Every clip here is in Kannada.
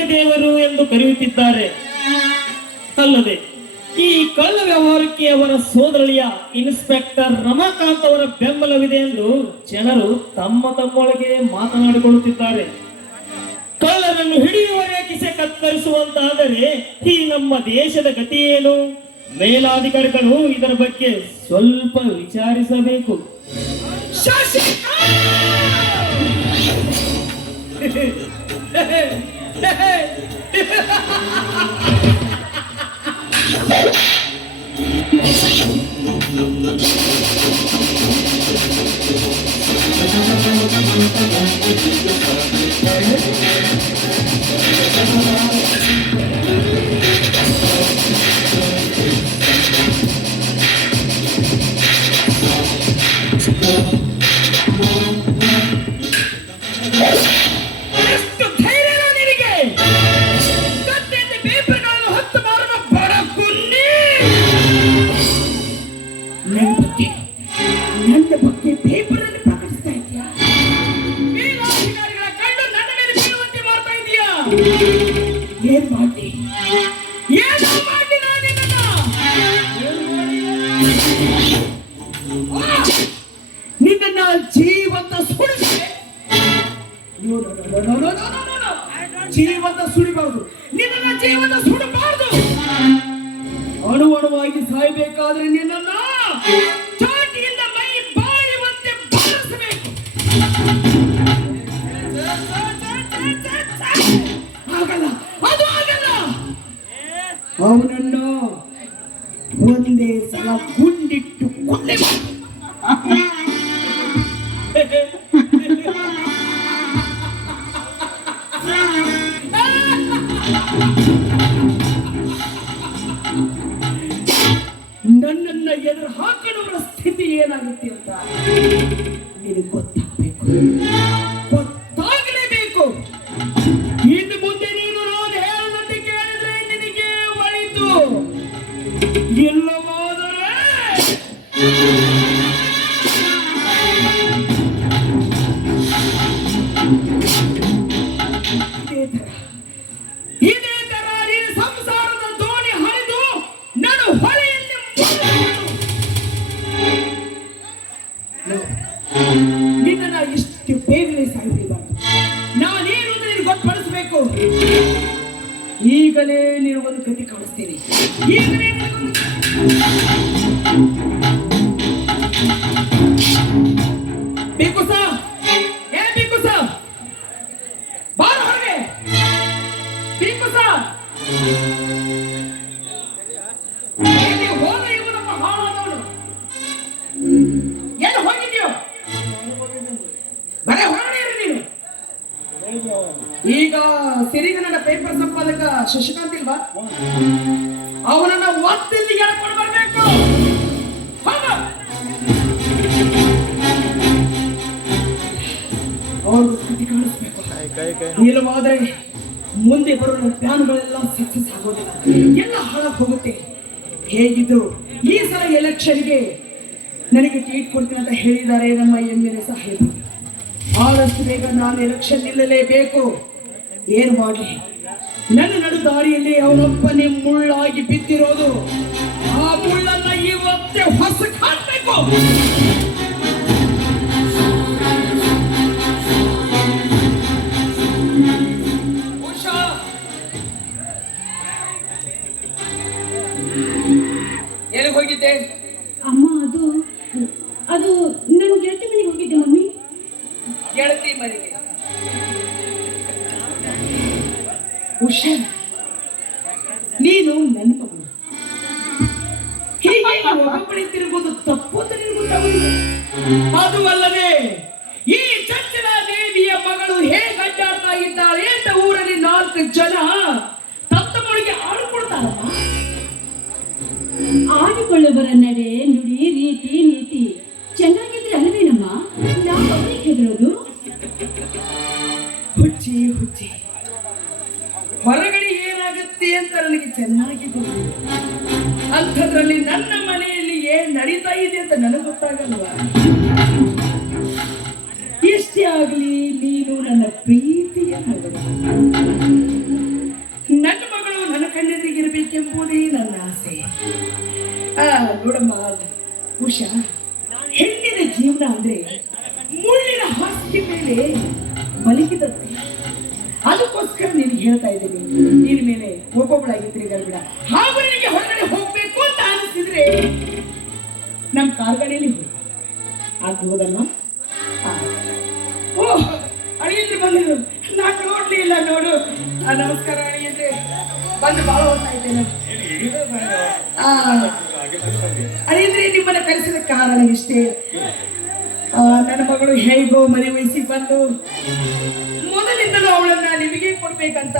ಭಾಗ್ಯ ದೇವರು ಎಂದು ಕರೆಯುತ್ತಿದ್ದಾರೆ. ಅಲ್ಲದೆ ಈ ಕಳ್ಳ ವ್ಯವಹಾರಕ್ಕೆ ಅವರ ಸೋದರಳಿಯ ಇನ್ಸ್ಪೆಕ್ಟರ್ ರಮಾಕಾಂತ್ ಅವರ ಬೆಂಬಲವಿದೆ ಎಂದು ಜನರು ತಮ್ಮೊಳಗೆ ಮಾತನಾಡಿಕೊಳ್ಳುತ್ತಿದ್ದಾರೆ. ಕಳ್ಳರನ್ನು ಹಿಡಿಯುವವರೆಗೆ ಕಿಸೆ ಕತ್ತರಿಸುವಂತಾದರೆ ಈ ನಮ್ಮ ದೇಶದ ಗತಿ ಏನು? ಮೇಲಾಧಿಕಾರಿಗಳು ಇದರ ಬಗ್ಗೆ ಸ್ವಲ್ಪ ವಿಚಾರಿಸಬೇಕು. ನಿನ್ನ ಜೀವಂತ ಸುಳಿಸಿದೆ. ಜೀವಂತ ಸುಳಿಬಾರದು, ನಿನ್ನ ಜೀವಂತ ಸುಡಬಾರದು. ಅಣುವಾಗಿ ಸಾಯಬೇಕಾದ್ರೆ ನಿನ್ನನ್ನ ಚಾಟಿಯಿಂದ ಮೈ ಬಾಯುವಂತೆ ಬಾರಿಸಬೇಕು. ಆಗಲ್ಲ, ಅದು ಆಗಲ್ಲ. ಅವನನ್ನು ಒಂದೇ ಸಲ ಗುಂಡಿಟ್ಟು ಕೊಂಡೆ. ನನ್ನನ್ನ ಎದುರು ಹಾಕುವವರ ಸ್ಥಿತಿ ಏನಾಗುತ್ತೆ ಅಂತ ನಿನಗೆ ಗೊತ್ತಾಗಬೇಕು, ಗೊತ್ತಾಗಲೇಬೇಕು. ಇನ್ನು ಮುಂದೆ ನೀನು ನಾನು ಹೇಳದಂತೆ ಕೇಳಿದ್ರೆ ನಿನಗೆ ಒಳಿತು, ಇಲ್ಲವಾದರೆ ಇದೇ ತರ ನೀನು ಸಂಸಾರದ ದೋಣಿ ಹರಿದು ನಾನು ಹೊಳೆಯಲ್ಲಿ ನಿನ್ನ ಇಷ್ಟು ಬೇಗನೆ ಸಾಯಬಾರದು. ನಾನೇನು ಅಂತ ನೀನು ಗೊತ್ತುಪಡಿಸಬೇಕು. ಈಗಲೇ ನೀನು ಒಂದು ಕತೆ ಕಾಣಿಸ್ತೀನಿ. ಈಗಲೇ ಬೇಕು ಸಾ, ಏ ಬೇಕು ಸಾ, ಬಾರ ಹೊರಗೆ. ಬೇಕು ಸಾ, ಹೋದ ಇವು ನಮ್ಮ ಹಾಳಾದವನು. ಎಲ್ಲಿ ಹೋಗಿದ್ಯೋ? ಬರೇ ಹೊರಗಡೆ ಇರು ನೀನು. ಈಗ ಸಿರಿಗನ್ನಡ ಪೇಪರ್ ಸಂಪಾದಕ ಶಶಿಕಾಂತ್ ಇಲ್ವಾ? ಅವನನ್ನ ಒತ್ತಿಲ್ಲಿ ಹೇಳ್ಕೊಂಡು ಬರ್ಬೇಕು. ಅವ್ರಿಗೆ ಸ್ಥಿತಿ ಕಾಣಿಸ್ಬೇಕು. ಇಲ್ಲವಾದ್ರೆ ಮುಂದೆ ಬರುವ ಪ್ಲಾನ್ಗಳೆಲ್ಲ ಸಕ್ಸಸ್ ಆಗೋದಿಲ್ಲ, ಎಲ್ಲ ಹಾಳಾಗಿ ಹೋಗುತ್ತೆ. ಹೇಗಿದ್ರು ಈ ಸಲ ಎಲೆಕ್ಷನ್ಗೆ ನನಗೆ ಟಿಕೆಟ್ ಕೊಡ್ತೀನಿ ಅಂತ ಹೇಳಿದ್ದಾರೆ ನಮ್ಮ MLA ಸಾಹೇಬರು. ಆದಷ್ಟು ಬೇಗ ನಾನು ಎಲೆಕ್ಷನ್ ನಿಲ್ಲಲೇಬೇಕು. ಏನ್ ಮಾಡಲಿ, ನನ್ನ ನಡು ದಾರಿಯಲ್ಲಿ ಅವನೊಬ್ಬನೇ ಮುಳ್ಳಾಗಿ ಬಿದ್ದಿರೋದು. ಆ ಮುಳ್ಳನ್ನ ಇವತ್ತೇ ಹೊಸಕ್ಕೆ ಹಾಕಬೇಕು. ಎಲ್ಲಿಗೆ ಹೋಗಿದ್ದೆ? ಅಮ್ಮ, ಅದು ನಾನು ಗೆಳತಿ ಮನೆಗೆ ಹೋಗಿದ್ದೆ ಮಮ್ಮಿ. ಗೆಳತಿ ಮನೆಗೆ? ಉಷಾ, ನೀನು ನನ್ನ ಮಗಳು. ಹೀಗೆ ಒಬ್ಬೊಬ್ಬಳಿ ತಿರುಗೋದು ತಪ್ಪು ಅಂತ ನಿನಗೆ ಗೊತ್ತಾಗಲಿಲ್ಲ. ಅದು ಅಲ್ಲದೆ ಈ ಚಂಚಲ ದೇವಿಯ ಮಗಳು ಹೇಗೆ ಅಡ್ಡಾಡ್ತಾ ಇದ್ದಾಳೆ ಅಂತ ಊರಲ್ಲಿ 4 ಜನ ತತ್ತಮೊಳಗೆ ಆಡಿಕೊಳ್ತಾರಮ್ಮ. ಆಡಿಕೊಳ್ಳುವರ ನಡೆ, ನುಡಿ, ರೀತಿ, ನೀತಿ ಚೆನ್ನಾಗಿದ್ರೆ ಅಲ್ವೇನಮ್ಮ ನಾವು ಅವರಿಗೆ ಹೆದರೋದು? ಹುಚ್ಚಿ ಹುಚ್ಚಿ, ಹೊರಗಡೆ ಏನಾಗುತ್ತೆ ಅಂತ ನನಗೆ ಚೆನ್ನಾಗಿ ಗೊತ್ತು. ಅಂಥದ್ರಲ್ಲಿ ನನ್ನ ಮನೆಯಲ್ಲಿ ಏನ್ ನಡೀತಾ ಇದೆ ಅಂತ ನನಗೆ ಗೊತ್ತಾಗಲ್ವಾ? ಎಷ್ಟೇ ಆಗಲಿ ನೀನು ನನ್ನ ಪ್ರೀತಿಯ ಮಗಳು. ಆಗಬೇಕೆಂಬುದೇ ನನ್ನ ಆಸೆ. ನೋಡಮ್ಮ ಉಷಾ, ಹೆಣ್ಣಿನ ಜೀವನ ಅಂದ್ರೆ ಮುಳ್ಳಿನ ಹಾಸಿಗೆ ಮೇಲೆ ಮಲಗಿದಂತೆ. ಅದಕ್ಕೋಸ್ಕರ ನಿನಗೆ ಹೇಳ್ತಾ ಇದ್ದೀನಿ, ನಿನ್ನ ಮೇಲೆ ಒಬ್ಬೊಬ್ಬಳಾಗಿದ್ರಿ ಗರ್ಬಿಡ. ಹಾಗೂ ನಿನಗೆ ಹೊರಗಡೆ ಹೋಗ್ಬೇಕು ಅಂತ ಅನಿಸಿದ್ರೆ ನಮ್ಮ ಕಾರ್ಗಡೆಯಲ್ಲಿ ಹೋಗಿ ಆಗ್ಬೋದಲ್ಲ. ಓ ಅಳಿಯಂದ್ರೆ ಬಂದಿದ್ರು, ನಾನು ನೋಡ್ಲಿಲ್ಲ. ನೋಡು, ನಮಸ್ಕಾರ ಅಳಿಯಂದ್ರೆ, ಬಂದು ಬಹಳ ಹೊತ್ತಾಯ್ತೇನೆ. ಅಳಿಯಂದ್ರೆ ನಿಮ್ಮನ್ನ ಕರೆಸಿದ ಕಾರಣ ಇಷ್ಟೇ. ನನ್ನ ಮಗಳು ಹೇಗೋ ಮನೆ ವಯಸ್ಸಿಗೆ ಬಂದು ಮೊದಲಿಂದಲೂ ಅವಳನ್ನ ನಿಮಗೆ ಕೊಡ್ಬೇಕಂತ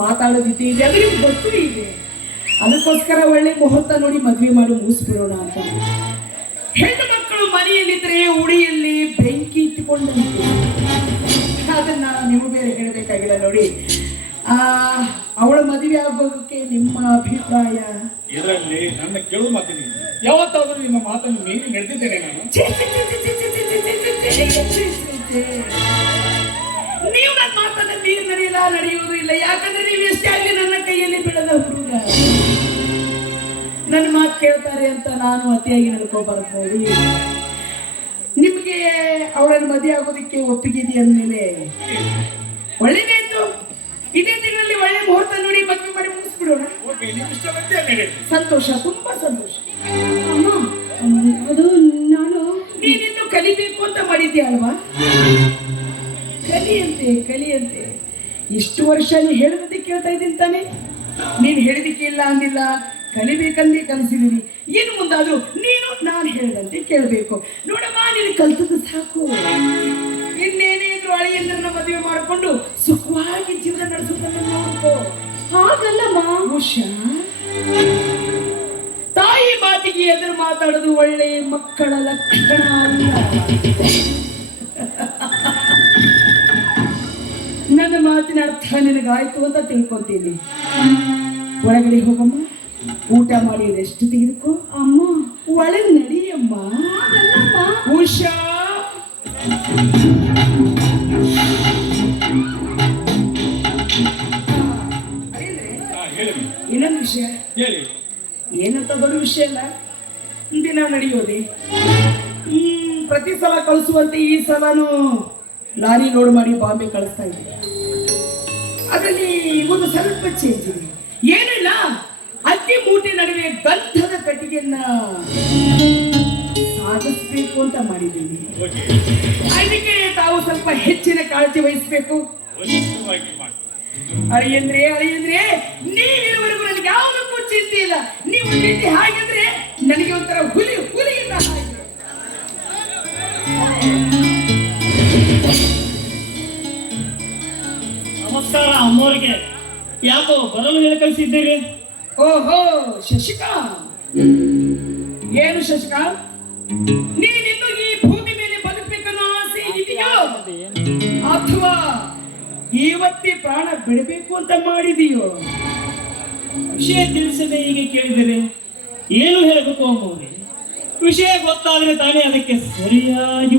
ಮಾತಾಡೋದಿದ್ದೀವಿ, ಅದು ನಿಮ್ಗೆ ಗೊತ್ತೂ ಇದೆ. ಅದಕ್ಕೋಸ್ಕರ ಒಳ್ಳೆ ಮುಹೂರ್ತ ನೋಡಿ ಮದುವೆ ಮಾಡಿ ಮುಗಿಸ್ಬಿಡೋಣ ಅಂತ. ಹೆಣ್ಣು ಮಕ್ಕಳು ಮನೆಯಲ್ಲಿದ್ರೆ ಉಡಿಯಲ್ಲಿ ಬೆಂಕಿ ಇಟ್ಟುಕೊಂಡು ಅದನ್ನ ನೀವು ಬೇರೆ ಹೇಳಬೇಕಾಗಿಲ್ಲ. ನೋಡಿ, ಅವಳ ಮದುವೆ ಆಗೋದಕ್ಕೆ ನಿಮ್ಮ ಅಭಿಪ್ರಾಯ? ಇದರಲ್ಲಿ ನನ್ನ ಕೇಳುವ ಮಾತಿನಿ ಯಾವತ್ತಾದ್ರೂ ನಿಮ್ಮ ಮಾತನ್ನು ಮೀರಿ ನಡೆದಿದ್ದೇನೆ ನಾನು? ನೀವು ನನ್ನ ಮಾತನ್ನ ಮೀರಿ ನಡೆಯುವುದು ಇಲ್ಲ. ಯಾಕಂದ್ರೆ ನೀವು ಎಷ್ಟೇ ಆಗಲಿ ನನ್ನ ಕೈಯಲ್ಲಿ ಬಿಡದ ಹುಡುಗ. ನನ್ನ ಮಾತು ಕೇಳ್ತಾರೆ ಅಂತ ನಾನು ಅತಿಯಾಗಿ ನಡ್ಕೋಬಾರ್ದು. ನೋಡಿ, ನಿಮ್ಗೆ ಅವಳನ್ನು ಮದುವೆ ಆಗೋದಕ್ಕೆ ಒಪ್ಪಿಗೆ ಅಂದ್ಮೇಲೆ ಒಳ್ಳೆದಾಯ್ತು. ಇದೇ ತಿಂಗಳಲ್ಲಿ ಒಳ್ಳೆ ಮುಹೂರ್ತ ನೋಡಿ ಮದುವೆ ಮಾಡಿ ಮುಗಿಸ್ಬಿಡೋಣ. ಸಂತೋಷ, ತುಂಬಾ ಸಂತೋಷ. ಅಮ್ಮ, ಅದು ನಾನು ನೀನಿನ್ನು ಕಲಿಬೇಕು ಅಂತ ಮಾಡಿದ್ಯಾ ಅಲ್ವಾ? ಕಲಿಯಂತೆ. ಇಷ್ಟು ವರ್ಷ ನೀನು ಹೇಳೋದಕ್ಕೆ ಕೇಳ್ತಾ ಇದ್ದೀನಿ ತಾನೆ. ನೀನು ಹೇಳಿದಕ್ಕೆ ಇಲ್ಲ ಅಂದಿಲ್ಲ, ಕಲಿಬೇಕಂದೇ ಕಲಿಸಿದೀನಿ. ಏನು ಮುಂದಾದ್ರೂ ನೀನು ನಾನು ಹೇಳಿದಂತೆ ಕೇಳಬೇಕು. ನೋಡಮ್ಮ, ನೀನು ಕಲ್ತದ್ದು ಸಾಕು. ಇನ್ನೇನೇ ಇದ್ರು ಅಳಿಯಂದ್ರನ್ನ ಮದುವೆ ಮಾಡಿಕೊಂಡು ಸುಖವಾಗಿ ಜೀವನ ನಡೆಸುತ್ತನ್ನ ನೋಡ್ಕೋ. ಹಾಗಲ್ಲಮ್ಮ ಉಷಾ, ತಾಯಿ ಮಾತಿಗೆ ಎದುರು ಮಾತಾಡೋದು ಒಳ್ಳೆ ಮಕ್ಕಳ ಲಕ್ಷಣ ಅಲ್ಲ. ನನ್ನ ಮಾತಿನ ಅರ್ಥ ನಿನಗಾಯ್ತು ಅಂತ ತಿಳ್ಕೊತೀನಿ. ಒಳಗಡೆ ಹೋಗಮ್ಮ, ಊಟ ಮಾಡಿ ರೆಸ್ಟ್ ತೆಗೆದುಕೋ. ಅಮ್ಮ, ಒಳಗೆ ನಡಿಯಮ್ಮ. ಉಷಾ, ಇನ್ನೊಂದು ವಿಷಯ, ಏನಂತ ದೊಡ್ಡ ವಿಷಯ ಅಲ್ಲ, ದಿನ ನಡೆಯೋದೆ. ಪ್ರತಿ ಸಲ ಕಳಿಸುವಂತೆ ಈ ಸಲನು ಲಾರಿ ಲೋಡ್ ಮಾಡಿ ಬಾಂಬೆ ಕಳಿಸ್ತಾ ಇದ್ದೀನಿ. ಅದರಲ್ಲಿ ಒಂದು ಸ್ವಲ್ಪ ಚೇಂಜ್ ಇದೆ. ಏನಿಲ್ಲ, ಅಕ್ಕಿ ಮೂಟೆ ನಡುವೆ ಗಂಧದ ಕಟ್ಟಿಗೆಯನ್ನ ಸಾಗಿಸ್ಬೇಕು ಅಂತ ಮಾಡಿದ್ದೀನಿ. ಅದಕ್ಕೆ ತಾವು ಸ್ವಲ್ಪ ಹೆಚ್ಚಿನ ಕಾಳಜಿ ವಹಿಸ್ಬೇಕು. ಅಳಿಯಂದ್ರೆ ನೀವಿರುವವರೆಗೂ ನನಗೆ ಯಾವುದಕ್ಕೂ ಚಿಂತೆ ಇಲ್ಲ. ನೀವು ಚಿಂತೆ ಹಾಗಿದ್ರೆ ನನಗೆ ಒಂಥರ ಹುಲಿಯಿಂದ ಹಾಗೆ. ನಮಸ್ಕಾರ ಅಮ್ಮೋರಿಗೆ. ಯಾಕೋ ಬರಲು ಹೇಳಿ ಕಳಿಸಿದ್ದೀರಿ? ಓಹೋ ಶಶಿಕಾಂತ್, ಏನು ಶಶಿಕಾಂತ್, ನೀನಿನ್ನು ಈ ಭೂಮಿ ಮೇಲೆ ಬದುಕಬೇಕನ್ನೋ ಆಸೆ ಇದೆಯೋ ಅಥವಾ ಇವತ್ತೇ ಪ್ರಾಣ ಬಿಡಬೇಕು ಅಂತ ಮಾಡಿದೆಯೋ? ವಿಷಯ ತಿಳಿಸದೆ ಹೀಗೆ ಕೇಳಿದರೆ ಏನು ಹೇಳಬೇಕು ಅಮ್ಮೋರೆ? ವಿಷಯ ಗೊತ್ತಾದ್ರೆ ತಾನೇ ಅದಕ್ಕೆ ಸರಿಯಾಗಿ